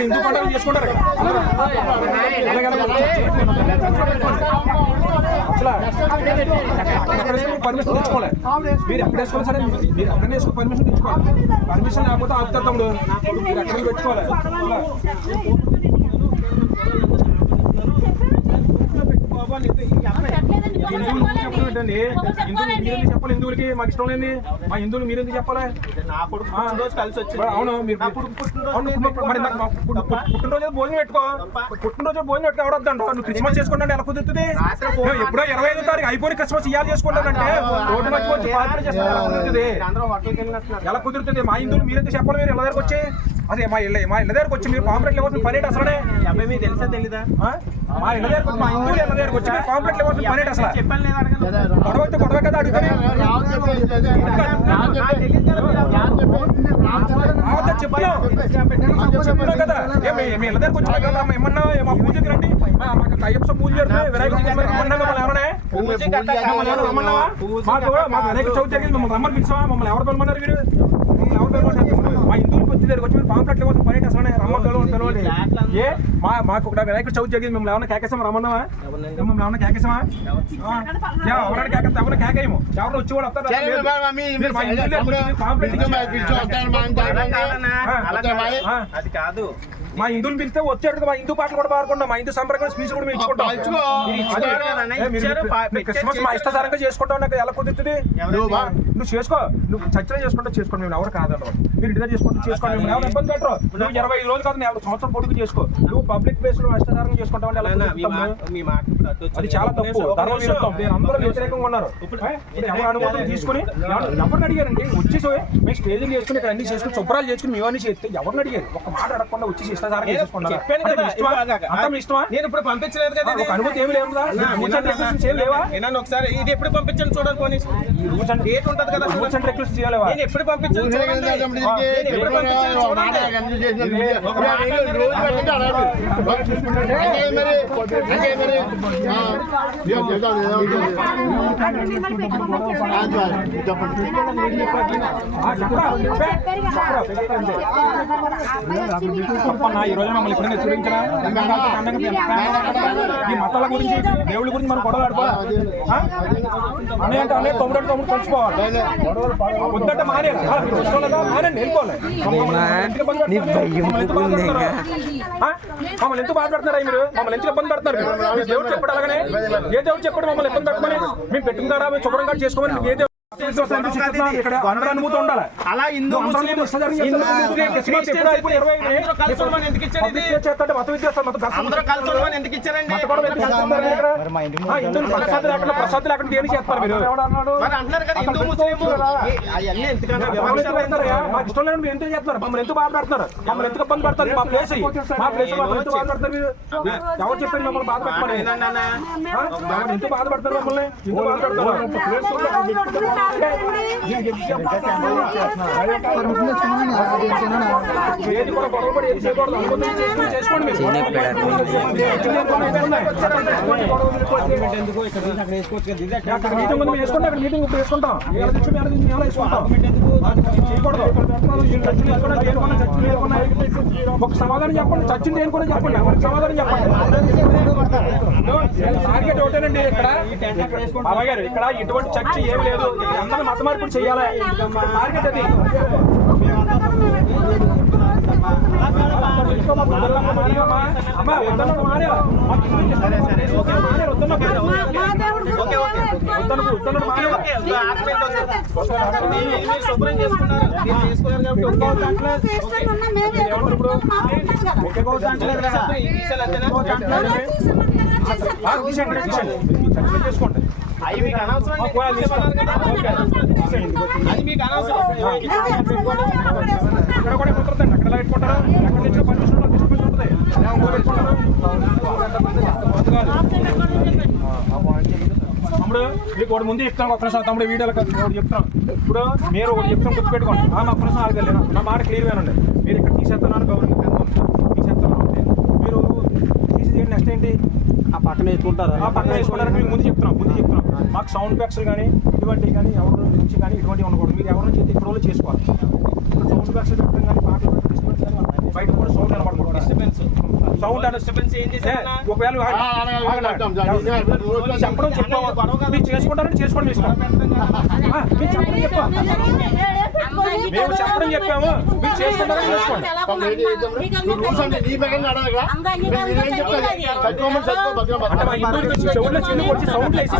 హిందూ పండుగలు చేసుకుంటారు. పర్మిషన్ తెచ్చుకోవాలి. మీరు ఎక్కడ వేసుకోవాలి సరే, మీరు ఎక్కడ వేసుకుని పర్మిషన్ తెచ్చుకోవాలి. పర్మిషన్ లేకపోతే ఆపుతారు తమ్ముడు. మీరు ఎక్కడ పెట్టుకోవాలి. హిందువులకి మాకు ఇష్టం లేని మా హిందువులు మీరు ఎందుకు చెప్పాలి? నా కొడుకు పుట్టినరోజు కలిసి వచ్చింది. అవును మీరు పుట్టినరోజు భోజనం పెట్టుకో. పుట్టినరోజు భోజనం పెట్టుకో ఎవడొద్దంట. నువ్వు క్రిస్మస్ చేసుకుంటే ఎలా కుదురుతుంది? ఎప్పుడో 25వ తారీఖు అయిపోయి క్రిస్మస్ ఇవాళ చేసుకుంటానంటే రోడ్డు మర్చిపోయి పార్టీ చేసుకుంటే ఎలా కుదురుతుంది? అందరూ హోటల్కి వెళ్ళినట్టున్నారు. ఎలా కుదురుతుంది? మా హిందువులు మీరు ఎందుకు చెప్పాలి? మీరు ఇళ్ళ దగ్గరకు వచ్చి అదే మా ఇళ్ళ దగ్గరకు వచ్చి మీరు కాంప్లెక్ట్ ఇవ్వాల్సిన పని అసలే అబ్బాయి మీకు తెలుసా తెలీదా? మా ఇళ్ళ దగ్గరకు మా హిందువులు ఇళ్ళ దగ్గరకు వచ్చి మీరు కాంప్లెక్ట్ ఇవ్వాల్సిన పని అసలు చెప్పాను లేదా అడగండి. గొడవ కదా అడుగుతానే చెప్తున్నాం కదా. మీ ఇళ్ళ దగ్గరకు వచ్చినా కదా ఏమన్నా మా పూజకి రండి. మాకు అయ్యప్ప పూజ జరుగుతుంది. మాకు వినాయక చవితి జరిగింది. మమ్మల్ని రమ్మని పిలిచావా? మమ్మల్ని ఎవరు పిలవమన్నారు? మీరు ఎవరు పిలవమంటారు? మా హిందువులు వచ్చి దగ్గరకు వచ్చి మీరు పాంప్లెట్లు ఇవ్వాల్సిన పని అసలు పిలవండి. ఏ మాకు ఒక వినాయక చవితి జరిగింది. మిమ్మల్ని ఏమన్నా కేకేసామా? రమ్మన్నావా? మిమ్మల్ని ఏమన్నా కేకేసామా? ఎవరైనా కేకేస్తే ఎవరైనా కేకేయము. ఎవరైనా వచ్చి వాళ్ళు వస్తారు. అది కాదు. మా హిందువులు పిలిస్తే వచ్చాడు. మా హిందూ పాటలు కూడా పాడుకుంటాం. మా హిందూ సంప్రదాయం స్పీచ్ కూడా మేము ఇచ్చుకుంటాం. క్రిస్మస్ మా ఇష్టసారంగా చేసుకుంటాం. నాకు ఎలా కుదురుతుంది? నువ్వు చేసుకో. నువ్వు చర్చలో చేసుకుంటా చేసుకోండి. మేము ఎవరు కాదంటారు. మీరు ఇంటి దగ్గర చేసుకుంటూ చేసుకోండి. మేము ఎవరు ఇబ్బంది పెట్టరు. నువ్వు 25 రోజులు కాదు, 40 సంవత్సరం పొడుగు చేసుకో. నువ్వు పబ్లిక్ ప్లేస్ లో ఇష్టసారంగా చేసుకుంటావు. అది చాలా తప్పు. ధర్మవిరుద్ధం. నేను అందరూ వ్యతిరేకంగా ఉన్నారు. ఎవరు అనుమతులు తీసుకుని ఎవరిని అడిగారండి? వచ్చేసి మేము స్టేజ్లు చేసుకుని ఇక్కడ అన్ని చేసుకుని శుభ్రాలు చేసుకుని మేమన్నీ చేస్తే ఎవరిని అడిగారు? ఒక మాట అడగకుండా వచ్చేసి ఇష్టసారంగా చేసుకుంటారు. ఇష్టమా? నేను ఇప్పుడు పంపించలేదు కదా. ఒక అనుమతి ఏమి లేవు కదా. లేవా? ఒకసారి ఇది ఎప్పుడు పంపించండి చూడాలి. పోనీ డేట్ ఉంటది కదా. రూల్స్ అండ్ రెగ్యులేషన్స్ చేయలేవా? నేను ఎప్పుడు పంపించాను ఈ రోజు మమ్మల్ని ఎప్పుడైనా హెచ్చరించరా? ఈ మతాల గురించి దేవుళ్ళ గురించి మనం గొడవ ఆడుకోవాలి. అనే తమ్ముడు పంచుకోవాలి. వద్దంటే మానేయాలి. మానండి, వెళ్ళిపోవాలి. మమ్మల్ని ఎంత బాధపడుతున్నారా మీరు? మమ్మల్ని ఎంత ఇబ్బంది పెడతారు? దేవుడు చెప్పాడు అలాగనే. ఏ దేవుడు చెప్పాడు మమ్మల్ని ఇబ్బంది పెట్టమని? మేము పెట్టుకుంటారా? మేము శుభ్రంగా చేసుకోమని ఏ దేవుడు? ఇక్కడ అందరూ అనుమతి ఉండాలి. అలా హిందూ ముస్లిం ఎందుకు ఇచ్చారు? ఎందుకు ఇచ్చారండి? ప్రసాద్ లేకుండా ఏం చేస్తారు మీరు? అంటున్నారు కదా హిందూ ముస్లిం అవన్నీ ఎందుకంటే మాకు ఇష్టం లేని మీరు ఎందుకు చేస్తున్నారు? మమ్మల్ని ఎందుకు బాధపడుతున్నారు? మమ్మల్ని ఎందుకు ఇబ్బంది పెడతారు? మా ప్లేస్ ఎందుకు బాధపడతారు మీరు? ఎవరు చెప్పారు మమ్మల్ని బాధ పెట్టమని? ఎందుకు బాధపడతారు? మమ్మల్ని ఎందుకు బాధపడతారు? ఏది కూడా గొడవపడి ఏది చేయకూడదు. చేసుకోండి మీరు. మీటింగ్ వేసుకుంటాం. అక్కడ మీటింగ్ ఇప్పుడు వేసుకుంటాం. చేయకూడదు. ఒక సమాధానం చెప్పండి. చచ్చింది దేనికొని చెప్పండి. మనకి సమాధానం చెప్పండి. టార్గెట్ ఒకటేనండి. ఇక్కడ బాబాయ్ గారు ఇక్కడ ఎటువంటి చర్చ ఏమి లేదు. అందరూ మత మార్పులు చేయాలి. టార్గెట్ అది. శుభ్రం చేసుకున్నారు. చేసుకోండి. అవి మీకు అనవసరం. అవి మీకు అనవసరం. ఇక్కడ కూడా కుదరదండి. అక్కడ ఎలా పెట్టుకుంటారు? ఎక్కడ తెచ్చిన పర్మిషన్ డిస్ట్రిబ్యూషన్ ఉంటుంది. పెట్టుకుంటారు తమ్ముడు. మీకు ఒకటి ముందు చెప్తాను, ఒక్క నిమిషం తమ్ముడు. వీడియోలో ఒకటి చెప్తాను. ఇప్పుడు మీరు ఒకటి చెప్తాను, గుర్తుపెట్టుకోండి. ఒక్క నిమిషం ఆగలేను, నా మాట క్లియర్ వేనండి. మీరు ఇక్కడ తీసేస్తున్నాను, గవర్నమెంట్ తీసేస్తాను అంటే మీరు తీసేయండి. నెక్స్ట్ ఏంటి? ఆ పక్కన వేసుకుంటారు. ఆ పక్కన వేసుకుంటారని మీకు ముందు చెప్తున్నాం. మాకు సౌండ్ బ్యాక్స్ కానీ ఇటువంటివి కానీ ఎవరి నుంచి కానీ ఇటువంటివి ఉండకూడదు. మీరు ఎవరి నుంచి ఇక్కడ వాళ్ళు చేసుకోవాలి. సౌండ్ బ్యాక్స్ పెట్టడం కానీ పాటలు బయట కూడా సౌండ్ కనబడకూడదు. సౌండ్ డిస్టర్బెన్స్ ఏం చేశారు? ఒకవేళ చెప్పడం చెప్పాము, మీరు చేసుకుంటారని చేసుకోండి. మీరు చెప్పడం చెప్పాము, మేము చెప్పడం చెప్పాము, మీరు చేసుకుంటారని చేసుకోండి. అంటే మా ఇంటికి చెవుల్లో చిన్న వచ్చి సౌండ్ వేసి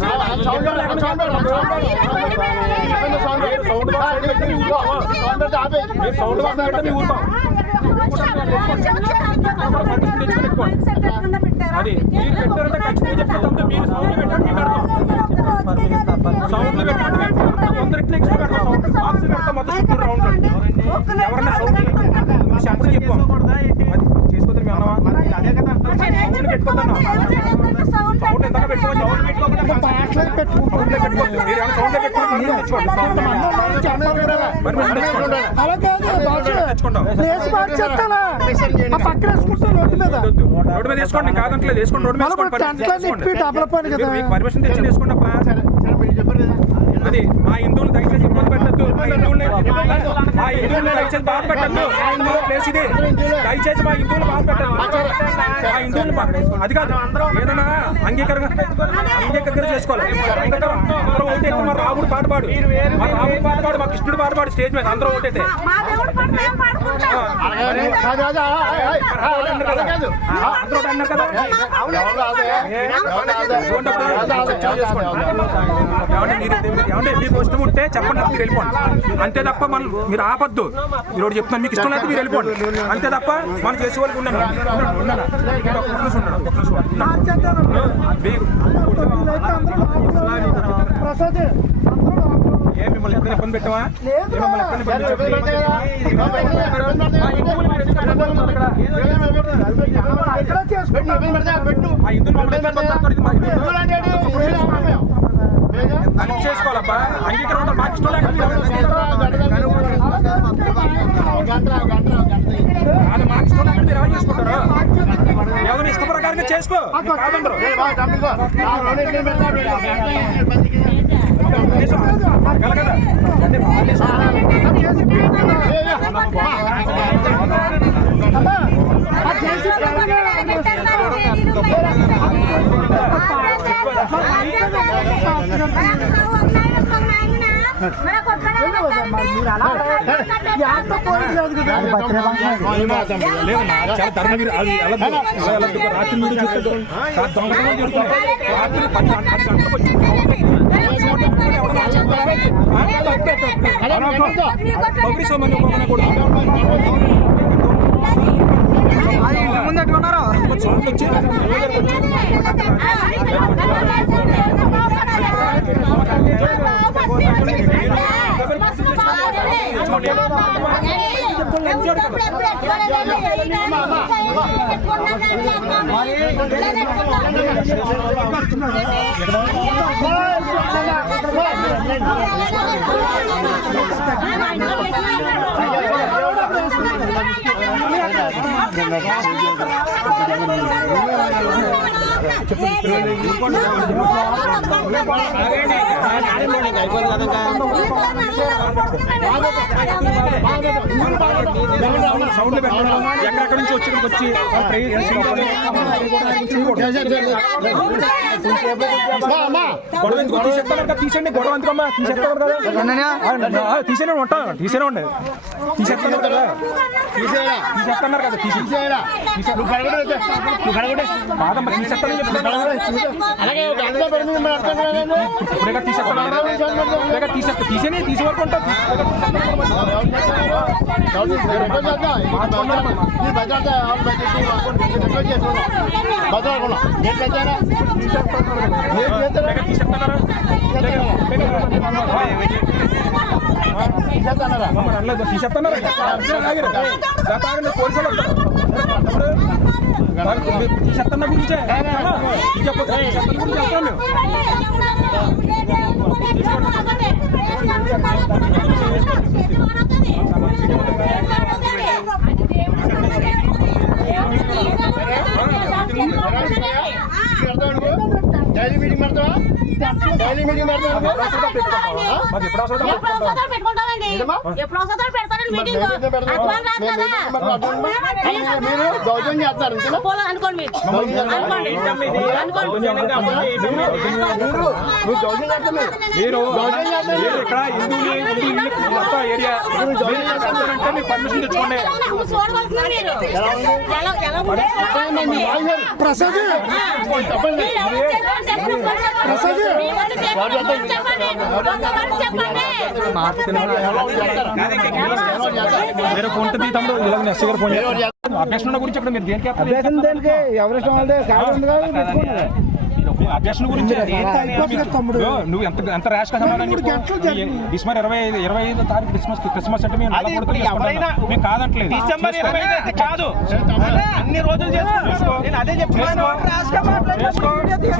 సౌండ్ పెట్టి ఊరుతాం. అది మీరు పెట్టారంటే ఖచ్చితంగా చెప్తాం. మీరు సౌండ్ పెట్టండి, సౌండ్లు పెట్టండి. కొందరిట్లో ఎక్స్ట్రా పెడతాం, సౌండ్ బాక్స్ పెడతాం. మొత్తం చుట్టూ రౌండ్ ఎవరన్నా సౌండ్ చెప్పడం చెప్పాం. అది చేసుకోవచ్చు. మేము అన్నవా సౌండ్ పెట్టుకుంటున్నాం. సౌండ్ ఎంత పెట్టుకోవచ్చు? సౌండ్ పెట్టుకోకుండా పెట్టుకోవచ్చు. మీరు ఏమైనా సౌండ్ పెట్టుకోండి. రోడ్డు మీద వేసుకోండి, కాదంటలేదు. వేసుకోండి, రోడ్డు మీద పర్మిషన్ తెచ్చి వేసుకోండి. అది మా హిందువులు దయచేసి ఇబ్బంది పెట్టద్దు. మా హిందువులు దయచేసి బాధ పెట్టద్దు. ప్లేస్ ఇది, దయచేసి మా హిందువులు బాధ పెట్టద్దు. మా హిందువులు అది కాదు, ఏదైనా అంగీకారం చేసుకోవాలి. అందరూ ఓటైతే మా రాముడు పాట పాడు, మా రాముడు పాట పాడు, మా కృష్ణుడు పాట పాడు స్టేజ్ మీద అందరూ ఓటైతే. ఏమంటే మీకు ఇష్టం ఉంటే చెప్పండి, మీరు వెళ్ళిపోండి. అంతే తప్ప మనం మీరు ఆపద్దు. మీరు ఒకటి చెప్తున్నాను, మీకు ఇష్టం అయితే మీరు వెళ్ళిపోండి. అంతే తప్ప మనం చేసే వాళ్ళకి ఉన్నాను. ఏ మిమ్మల్ని ఎప్పుడైనా ఇబ్బంది పెట్టావా? మిమ్మల్ని ఎప్పుడైనా చేసుకోవాలబ్బా. అంగీకారం ఉంటారు, మాకు ఇష్టం లేకపోతే అది మాకు ఇష్టం లేకపోతే మీరు ఎవరు చేసుకుంటారు? ఎవరు ఇష్ట ప్రకారంగా చేసుకో. కాదంటారు కదా. చాలా ధర్మ మీరు రాత్రి ముందట్టుకున్నారా సౌండ్ ఎక్కడెక్కడ నుంచి వచ్చి గొడవ ఎందుకు తీసేస్తాను? తీసండి, గొడవ ఎందుకమ్మా? తీసేస్తాను కదా, తీసేనే ఉంటా, తీసేనే ఉండే తీసేస్తాను కదా, తీసేస్తున్నారు కదా, బాధమ్మ తీసేస్తానని చెప్తాను. ఇప్పుడే తీసేస్తా, తీసేనే తీసే వరకు ఉంటా. తీసేస్తున్నారా? తీసేస్తానరా మరి అనలేదు తీసేస్తున్నారు పోలీసులు తీసేస్తున్న గురించే చెప్పొద్దు తీసేస్తున్న గురించి చెప్తాం డైలీ మీటింగ్ పెడతావా డైలీ మీటింగ్ పెడతావా మాకు ఎప్పుడు అవసరం మీరు దౌర్జన్యం చేస్తారు అనుకోండి మీరు ఇక్కడ ఏరియా పర్మిషన్ తెచ్చుకోండి ప్రసాద్ వేరే ఫోన్ తమ్ముడు ఇలా ఎస్సీ గారు ఫోన్ అభ్యర్థన గురించి అక్కడ మీరు దేనికి ఎవరిష్టం అభ్యర్థన గురించి నువ్వు ఎంత ర్యాష్ డిసెంబర్ 25 తారీఖు క్రిస్మస్ అంటే మేము కాదంటలేదు డిసెంబర్ 25 కాదు అన్ని రోజులు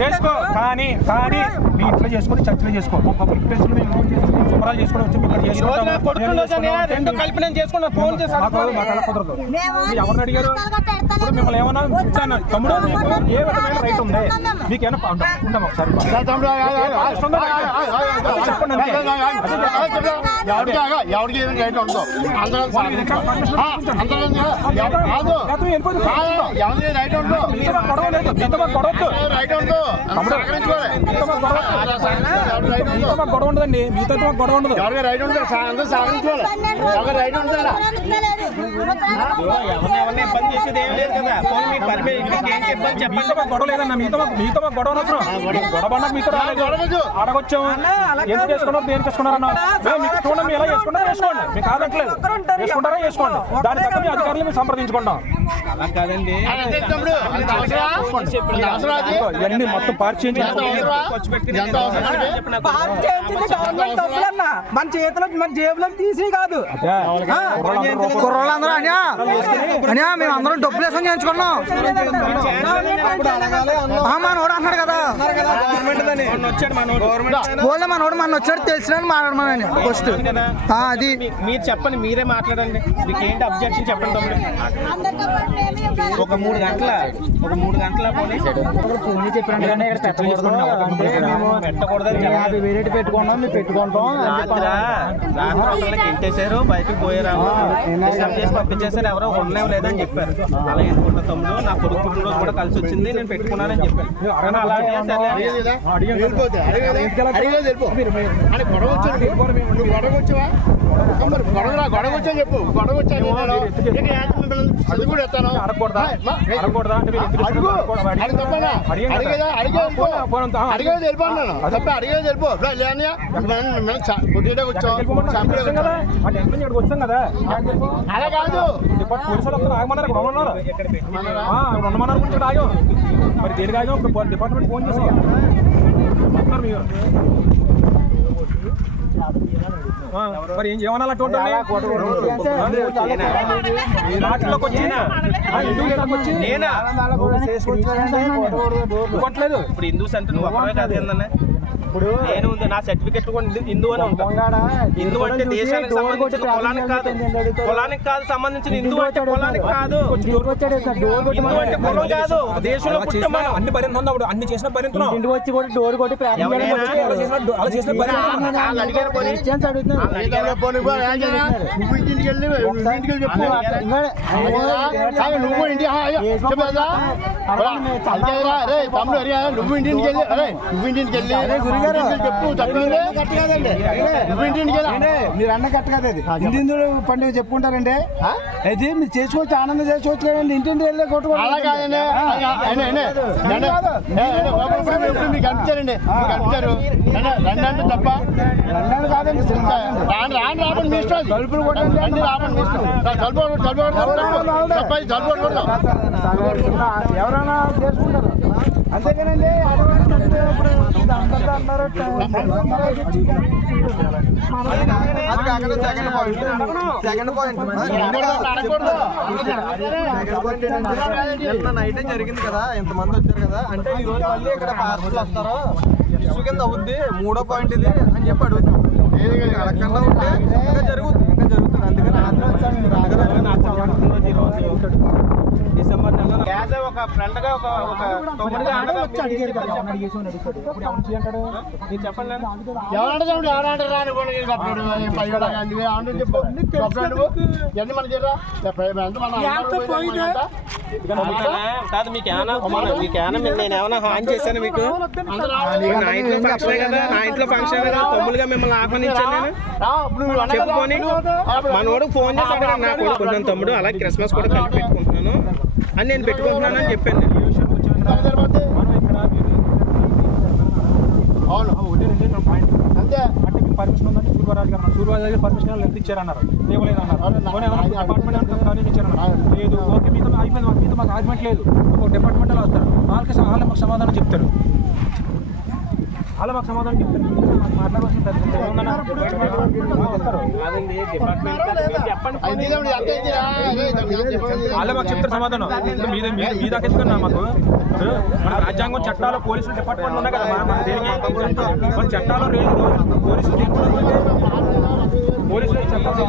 చేసుకో కానీ మీ ఇంట్లో చేసుకొని చర్చలు చేసుకో పబ్లిక్ ప్లేస్ లో చేసుకోవడం కలిపి నేను చేసుకున్నా ఫోన్ చేసి కుదరదు ఎవరిని అడిగారు ఇప్పుడు మిమ్మల్ని ఏమన్నా తమ్ముడు మీకు ఏ విధమైన రైట్ ఉంది మీకేమైనా ఉంటాం ఒకసారి చెప్పండి ఎవరికి రైట్ ఉండదు ఎవరికి రైట్ ఉండదు రైట్ ఉండదు గొడవ ఉండదండి మీతో గొడవ ఉండదు ఎవరికి రైట్ ఉండదు అందరూ సహకరించుకోవాలి ఎవరికి రైట్ ఉండదు ఎవరిని ఇబ్బంది చేసేది ఏం లేదు కదా ఇబ్బంది చెప్పండి గొడవ లేదన్న మీతో గొడవ గొడవ మీతో అడగొచ్చాము ఎందుకు చేసుకున్నారు దేనికి చేసుకున్నారన్నా మీకు చూడండి మీరు ఎలా చేసుకుంటారో చేసుకోండి మీకు కాదట్లేదు చేసుకుంటారా చేసుకోండి దాని తగ్గ మీ అధికారులు మీరు సంప్రదించుకుంటాం అలా కాదండి ఇవన్నీ మొత్తం పార్క్ చేయించి మన చేతిలో మన జేబులో తీసి కాదు కుర్రోళ్ళందరూ అనియా మేము అందరం డబ్బులు వేసుకొని చేయించుకున్నాం మనోడు అన్నాడు కదా మనోడు మన వచ్చాడు తెలిసిన మాట్లాడమని ఫస్ట్ అది మీరు చెప్పండి మీరే మాట్లాడండి మీకు ఏంటి అబ్జెక్షన్ చెప్పండి ఒక 3 గంటల ఇంటేసారు బయటకు పోయారు చేసి పంపించేసారు ఎవరో ఉన్నాయి లేదని చెప్పారు అలా ఎందుకుంటా తమ్ముడు నా కొడుకు రోజు కూడా కలిసి వచ్చింది నేను పెట్టుకున్నానని చెప్పాను అలాగే గొడవ వచ్చా చెప్పు గొడవ వచ్చాను అది కూడా ఎత్తాను అడిగేది వెళ్ళిపోన్నాను తప్ప అడిగేది వెళ్ళిపో కొద్దిగా వచ్చాం కదా అలా కాదు పోలీసులు ఆగమన్నారు ఉండమన్నారు గురించి ఆగాం మరి దేనికి ఆగాం డిపార్ట్మెంట్ ఫోన్ చేసి మరి ఏమన్నా ఇప్పుడు హిందూస్ అంటే నువ్వు ఒకరే కాదు ఏందన్నా ఇప్పుడు నేను ఉంది నా సర్టిఫికెట్ కూడా హిందూ అని ఉంటాను హిందూ అంటే దేశానికి సంబంధించిన కులానికి కాదు సంబంధించిన హిందూ అంటే కులానికి కాదు హిందూ అంటే కులం కాదు దేశంలో అన్ని భరించినప్పుడు అన్ని చేసిన భరించున్నాం ఇంటికి వచ్చి కూడా డోర్ కొట్టి నువ్వు ఇంటికి వెళ్ళి చెప్పు నువ్వు ఇంటి తమ్ముడు నువ్వు ఇంటికి వెళ్ళి నువ్వు ఇంటికి వెళ్ళి చెప్పు మీరు అన్న కట్ట కదా అది హిందూ పండుగ చెప్పుకుంటారండి అయితే మీరు చేసుకోవచ్చు ఆనందం చేసుకోవచ్చు కదండి ఇంటింటి వెళ్ళి కొట్టుకోవాలి అలా కాదండి మీకు కనిపించారండి కనిపించారు రండి అంటే తప్ప కాదండి రాండి రాబండి మీ ఇష్టం తలుపులు కొట్టండి రండి రాబండి మీ ఇష్టం తలుపు ఎవరైనా చేసుకుంటారు అంతేకానండి అది కాకుండా సెకండ్ పాయింట్ నిన్న నైటే జరిగింది కదా, ఇంతమంది వచ్చారు కదా, అంటే ఈ రోజు మళ్ళీ ఇక్కడ పార్సల్ వస్తారో ఇష్యూ కింద అవుద్ది. 3వ పాయింట్ ఇది అని చెప్పి అడుగుతాం. అడగకుండా ఉంటే ఇంకా జరుగుతుంది అందుకని డిసెంబర్ నెలలో యాజ్ ఒక ఫ్రెండ్ గా ఒక తమ్ముడుగా చెప్పండి. కాదు మీకేమన్నా నేనేమన్నా హాని చేశాను మీకు? నా ఇంట్లో ఫంక్షన్ కదా, నా ఇంట్లో ఫంక్షన్ కదా, తమ్ముడుగా మిమ్మల్ని ఆహ్వానించాను నేను. చెప్పుకొని మనోడు ఫోన్ చేశాడు కదా, నా కూడా కొంచెం తమ్ముడు అలా క్రిస్మస్ కూడా కలిపి పెట్టుకుంటున్నాను అని నేను పెట్టుకుంటున్నాను అని చెప్పాను. అంతే అంటే మీకు పర్మిషన్ ఉందంటే సూర్యరాజు గారు పర్మిషన్ ఎంత ఇచ్చారన్నారు, డిపార్ట్మెంట్ ఇచ్చారన్నారు. లేదు, ఓకే మీతో అయిపోయింది, మీతో మాకు ఆర్గ్యుమెంట్ లేదు. ఒక డిపార్ట్మెంట్లో వస్తారు, వాళ్ళకి మాకు సమాధానం చెప్తారు. అలా మాకు సమాధానం చెప్తారు. మాట్లాడవలసిన అలా మాకు చెప్తారు సమాధానం. మీ దాకా ఎత్తుకున్నా మాకు మన రాజ్యాంగం చట్టాలు పోలీసులు డిపార్ట్మెంట్ ఉన్నాయి కదా, మన చట్టాలు పోలీసులు పోలీసులు చట్టాలు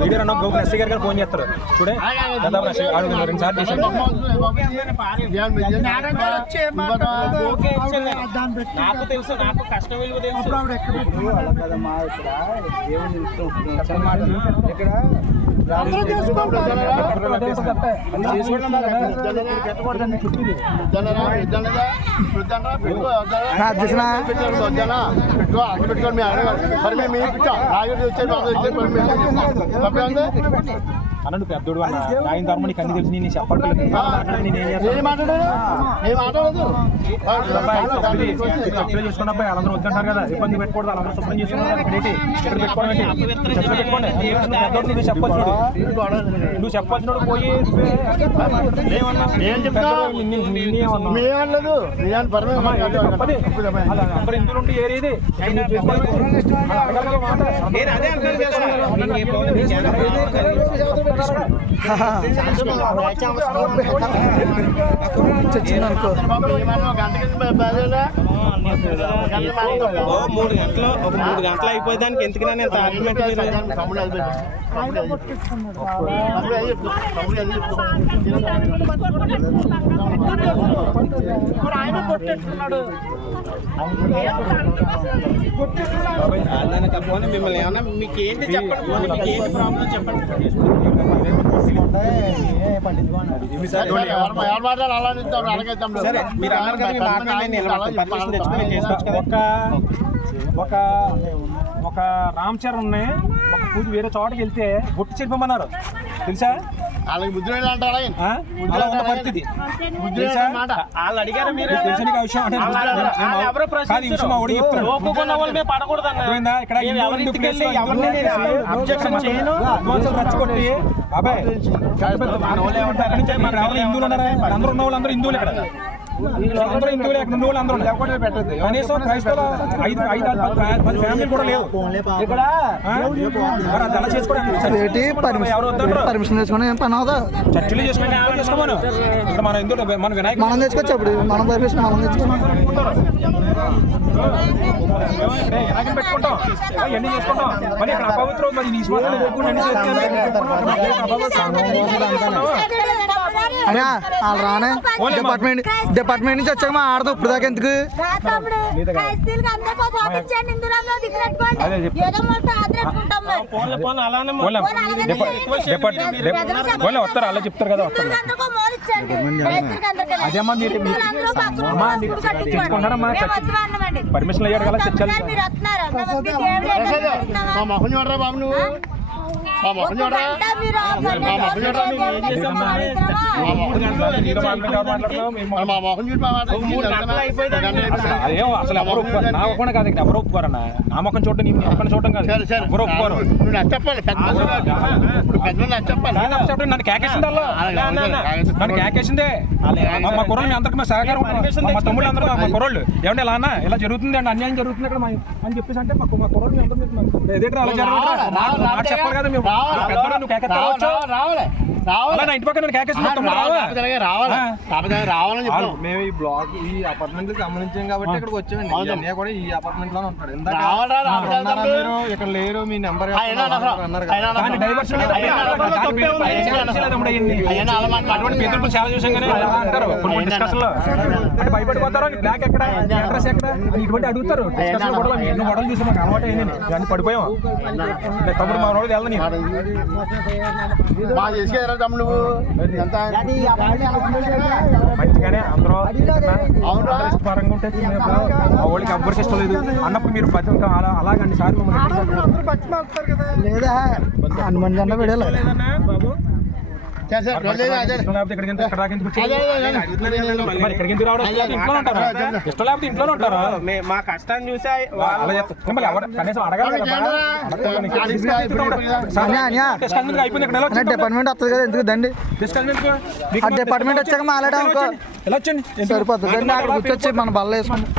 లీడర్ అన్న గోకుల్ ఎస్సీ గారు ఫోన్ చేస్తారు చూడే దాదాపు 2 సార్లు చేశాను. నాకు తెలుసు, నాకు కష్టం విలువ తెలుసు. అన్నాడు పెద్దోడు అన్న ఆయన ధర్మ నీకు అన్ని తెలిసి నేను చెప్పట్లేదు. చూసుకున్న అబ్బాయి వాళ్ళందరూ వద్దంటారు కదా, ఇబ్బంది పెట్టకూడదు, వాళ్ళందరూ శుభ్రం చేసుకున్నారు. నువ్వు చెప్పచ్చు, నువ్వు చెప్పచ్చినోడు పోయి అందరు ఇందులో ఉంటే ఏరేది నేను అదే ఒక 3 గంటలు అయిపోయేదానికి ఎందుకన్నా నేను ఆర్గ్యుమెంట్ మిమ్మల్ని ఏమన్నా మీకు ఏంటి చెప్పండి, మీకు ఏంటి ప్రాబ్లం చెప్పండి. సరే మీరు అన్నారు కదా, మీ మాట పర్మిషన్ తెచ్చుకొని చేసుకోవచ్చు కదా. ఒక రామ్ చరణ్ ఒక పూజ వేరే చోటకి వెళ్తే గుట్టు చెరిపోమన్నారు తెలుసా? వాళ్ళకి బుద్ధి అలా ఉన్న పరిస్థితి వాళ్ళు అడిగారు మీరు తెలిసిన విషయం మా ఒడి చెప్తాను ఇక్కడ రచ్చగొట్టి అబ్బాయి హిందువులు ఉన్నారా? అందరూ ఉన్న వాళ్ళందరూ హిందువులు ఇక్కడ అందరూ హిందువులు ఎక్కడ ఉన్న వాళ్ళు అందరూ పెట్టదు. కనీసం క్రైస్తవ 5-10 ఫ్యామిలీ కూడా లేవు ఇక్కడ. అలా చేసుకోవడం ఎవరు వద్దంటారు? పర్మిషన్ తెచ్చుకుని ఏం పని అవుతా? చర్చలు చేసుకుని చేసుకోమను. ఇక్కడ మన హిందువులు మన వినాయక మనం తెచ్చుకోవచ్చు. అప్పుడు మనం పర్మిషన్ మనం తెచ్చుకున్నాం, వినాయకం పెట్టుకుంటాం, ఇవన్నీ చేసుకుంటాం. మళ్ళీ ఇక్కడ అపవిత్రం మరి నీ శ్వాస అనే వాళ్ళు రానే డిపార్ట్మెంట్ నుంచి వచ్చాక మా ఆడదు ఇప్పుడు దాకా ఎందుకు? వస్తారు అలా చెప్తారు కదా, వస్తారు. అదేమ్మా మీరు తెచ్చుకుంటారమ్మా, పర్మిషన్ అయ్యాడు కదా చర్చలు. మా మొహం చూడరా బాబు, నువ్వు మా మొహం చూడరా, మా మొహం చూడరా. మా మొహం చూసి అదేం అసలు ఎవరు ఒప్పుకోరు. నా ఒప్పుకోవడం కాదు, ఇక్కడ ఎవరు ఒప్పుకోరన్నా. నా మొక్కను చూడటం నీ మొక్కను చూడటం కాదు, ఎవరు ఒప్పుకోరు. నువ్వు నాకు చెప్పాలి, ఇప్పుడు పెద్ద నాకు చెప్పాలి. నన్ను కేకేసింది అలా, నన్ను కేకేసిందే. మా కుర్రోళ్ళు మీ అందరికి మా సహకారం ఉంటుంది. మా తమ్ముళ్ళు అందరూ మా కుర్రోళ్ళు ఏమంటే ఇలా అన్న ఇలా జరుగుతుంది అండి, అన్యాయం జరుగుతుంది ఇక్కడ అని చెప్పేసి అంటే మా కుర్రోళ్ళు మీ అందరూ ఎదుటి అలా జరగదు చెప్పాలి కదా. మేము నువ్వు కేకెత్తావచ్చు అలా నా ఇంటి పక్కన నన్ను కేకేసింది రావాలని చెప్పాను. మేము ఈ బ్లాక్ ఈ అపార్ట్మెంట్ కి సంబంధించాం కాబట్టి ఇక్కడికి వచ్చామండి. ఈ అన్నయ్య కూడా ఈ అపార్ట్మెంట్ లోనే ఉంటాడు. ఇందాక ఉన్నారా మీరు ఇక్కడ లేరు, మీ నెంబర్ అన్నారు కదా. డైవర్షన్ చాలా చూసాం కానీ అంటారు కొన్ని డిస్కషన్ లో అంటే భయపడిపోతారు. బ్లాక్ ఎక్కడ అడ్రస్ ఎక్కడ అని ఇటువంటి అడుగుతారు. డిస్కషన్ కూడా ఎన్నో గొడవలు చూసి మాకు అలవాటు అయింది. అన్ని పడిపోయాం. తమ్ముడు మా రోడ్డు వెళ్దాం బాగా చేసుకెళ్ళరా తమ్ముడు నువ్వు ఎంత మంచిగానే అందరూ పరంగా ఉంటే ఆ వాళ్ళకి ఎవ్వరికి ఇష్టం లేదు అన్నప్పుడు మీరు అలాగండి సార్ లేదా హనుమాన్ జెండా పెడాలి బాబు ఇష్టం ఇక్కడికి ఎందుకు రావడం? ఇంట్లో ఉంటారా? ఇష్టం లేకపోతే ఇంట్లోనే ఉంటారా? మా కష్టాన్ని చూసి అలా చెప్తారు. మళ్ళీ ఎవరు కనీసం అడగాలి అయిపోయింది. ఇక్కడ డిపార్ట్మెంట్ వస్తుంది కదా, ఎందుకు దండి డిస్కషన్ ఆ డిపార్ట్మెంట్ వచ్చాక మాట్లాడాం ఎలా వచ్చండి సరిపోతుంది. అక్కడ కూర్చొచ్చి మన బల్ల వేసుకుంటాం.